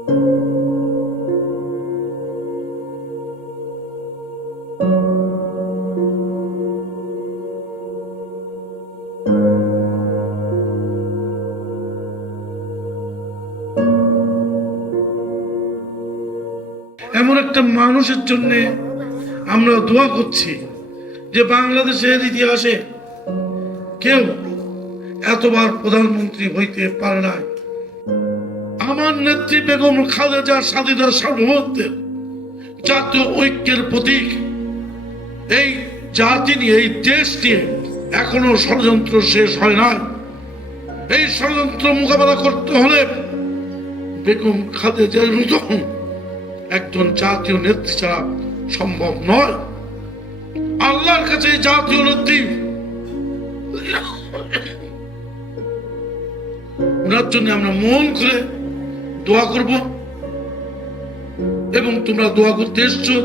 এমন একটা মানুষের জন্য আমরা দোয়া করছি যে বাংলাদেশের ইতিহাসে কেউ এতবার প্রধানমন্ত্রী হইতে পারে নাই। আমার নেত্রী বেগম খালেদা স্বাধীনতা সার্বভৌমত্বের জাতীয় ঐক্যের প্রতীক। এই জাতি নিয়ে, এই দেশ নিয়ে এখনও ষড়যন্ত্র শেষ হয় নাই। এই ষড়যন্ত্র মোকাবেলা করতে হলে বেগম খালেদার মতন একজন জাতীয় নেত্রী ছাড়া সম্ভব নয়। আল্লাহর কাছে জাতীয় নেত্রী ওনার জন্য আমরা মন করে দোয়া করব। এবং তোমরা দোয়া করতে এসছো।